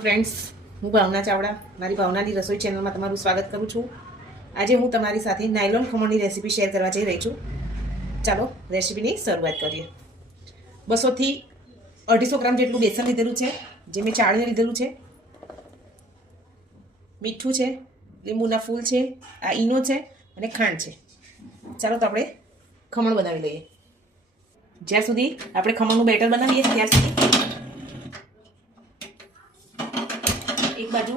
Friends હું ભાવના ચાવડા, મારી ભાવનાની રસોઈ ચેનલમાં તમારું સ્વાગત કરું છું. આજે હું તમારી સાથે નાયલોન ખમણની રેસીપી શેર કરવા જઈ રહી છું. ચાલો રેસીપીની શરૂઆત કરીએ. બસોથી અઢીસો ગ્રામ જેટલું બેસન લીધેલું છે, જે મેં ચાળીને લીધેલું છે. મીઠું છે, લીંબુના ફૂલ છે, આ ઈનો છે અને ખાંડ છે. ચાલો તો આપણે ખમણ બનાવી લઈએ. જ્યાં સુધી આપણે ખમણનું બેટર બનાવીએ, ત્યાં સુધી એક બાજુ.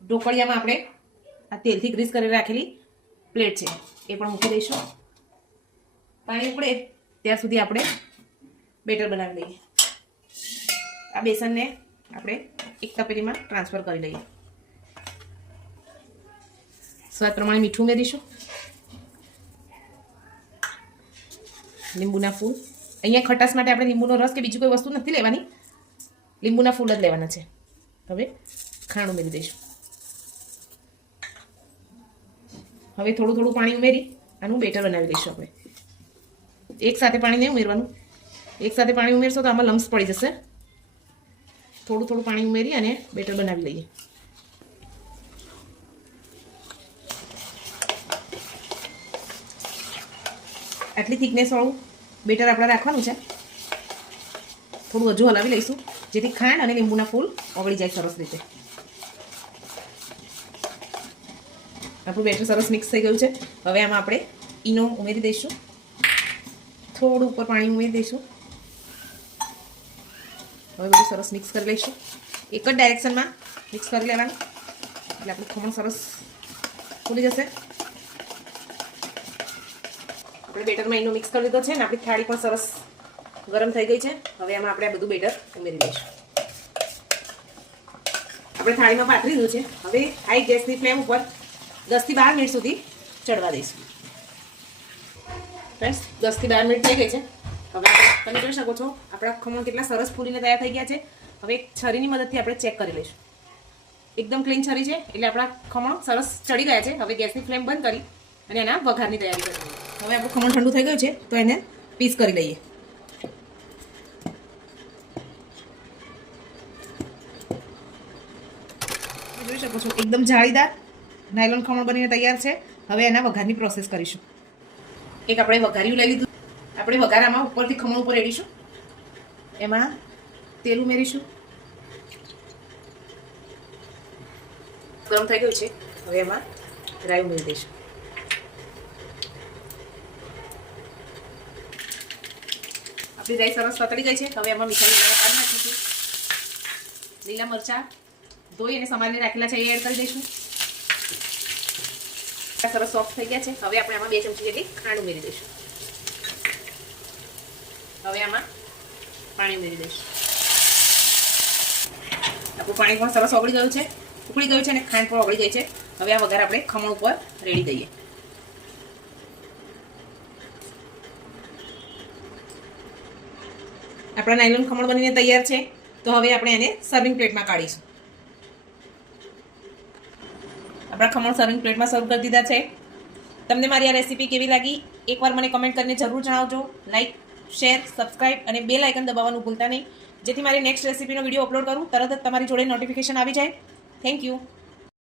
ઢોકળિયામાં આપણે આ તેલથી ગ્રીસ કરી રાખેલી પ્લેટ છે. એ પણ મૂકી દઈશું. પાણી ઉકળે ત્યાં સુધી આપણે બેટર બનાવી લઈએ આ બેસનને આપણે એક તપેલીમાં ટ્રાન્સફર કરી લઈએ. સ્વાદ પ્રમાણે મીઠું ઉમેરીશું. લીંબુના ફૂલ. અહીંયા ખટાશ માટે આપણે લીંબુનો રસ કે બીજી કોઈ વસ્તુ નથી લેવાની. લીંબુના ફૂલ જ લેવાના છે. હવે ખાંડ ઉમેરી દઈશું. હવે થોડું થોડું પાણી ઉમેરી આનું બેટર બનાવી દઈશું આપણે. એક સાથે પાણી નહીં ઉમેરવાનું. એક સાથે પાણી ઉમેરશો તો આમાં લમ્સ પડી જશે. થોડું થોડું પાણી ઉમેરી અને બેટર બનાવી લઈએ. આટલી થિકનેસવાળું બેટર આપણે રાખવાનું છે. થોડું હજુ હલાવી લઈશું. જેથી ખાંડ અને લીંબુના ફૂલ ઓગળી જાય સરસ રીતે. આપણું બેટર સરસ મિક્સ થઈ ગયું છે. હવે આમાં આપણે ઈનો ઉમેરી દઈશું. થોડું ઉપર પાણી ઉમેરી દઈશું. હવે બધું સરસ મિક્સ કરી લઈશું. એક જ ડાયરેક્શનમાં મિક્સ કરી લેવાનું. એટલે આપણું ખમણ સરસ ફૂલી જશે. આપણે બેટરમાં ઈનો મિક્સ કરી દીધો છે ને, આપણી થાળી પણ સરસ ગરમ થઈ ગઈ છે. હવે એમાં આપણે આ બધું બેટર ઉમેરી દઈશું આપણે થાળીમાં પાથરી દીધું છે. હવે હાઈ ગેસની ફ્લેમ ઉપર દસથી બાર મિનિટ સુધી ચડવા દઈશું. ફ્રેન્ડ્સ દસથી બાર મિનિટ થઈ ગઈ છે. હવે તમે જોઈ શકો છો, આપણા ખમણ કેટલા સરસ ફૂલીને તૈયાર થઈ ગયા છે. હવે એક છરીની મદદથી આપણે ચેક કરી લઈશું. એકદમ ક્લીન છરી છે, એટલે આપણા ખમણ સરસ ચડી ગયા છે. હવે ગેસની ફ્લેમ બંધ કરી અને એના વઘારની તૈયારી કરી હવે આપણું ખમણ ઠંડુ થઈ ગયું છે, તો એને પીસ કરી લઈએ. શકો છો. એકદમ જાળીદાર નાયલોન ખમણ બનીને તૈયાર છે. હવે એના વઘારની પ્રોસેસ કરીશું. એક આપણે વઘાર્યું લઈ લીધું. આપણે વઘારામાં ઉપરથી ખમણ ઉપર રેડીશું એમાં તેલ ઉમેરીશું. ગરમ થઈ ગયું છે. હવે એમાં રાઈ ઉમેરી દઈશું. આપણી રાઈ સરસ પતળી ગઈ છે. હવે એમાં મીઠાઈ લીલા નાખીશું. લીલા મરચાં. ધોઈ અને સમારીને રાખેલા છે એ એડ કરી દઈશું. સરસ સોફ્ટ થઈ ગયા છે. હવે આપણે આમાં બે ચમચી જેટલી ખાંડ ઉમેરી દઈશું. હવે આમાં પાણી ઉમેરી દઈશું. આપણું પાણી પણ સરસ ઓગળી ગયું છે. ઉકળી ગયું છે અને ખાંડ પણ ઓગળી ગઈ છે. હવે આ વઘાર આપણે ખમણ ઉપર રેડી દઈએ આપણા નાયલોન ખમણ બનીને તૈયાર છે. તો હવે આપણે એને સર્વિંગ પ્લેટમાં કાઢીશું. આપણા ખમણ સર્વિંગ પ્લેટમાં સર્વ કરી દીધા છે. તમને મારી આ રેસીપી કેવી લાગી? એકવાર મને કમેન્ટ કરીને જરૂર જણાવજો. લાઇક શેર સબસ્ક્રાઇબ અને બે લાઇકન દબાવવાનું ભૂલતા નહીં. જેથી મારી નેક્સ્ટ રેસીપીનો વીડિયો અપલોડ કરું, તરત જ તમારી જોડે નોટિફિકેશન આવી જાય. Thank you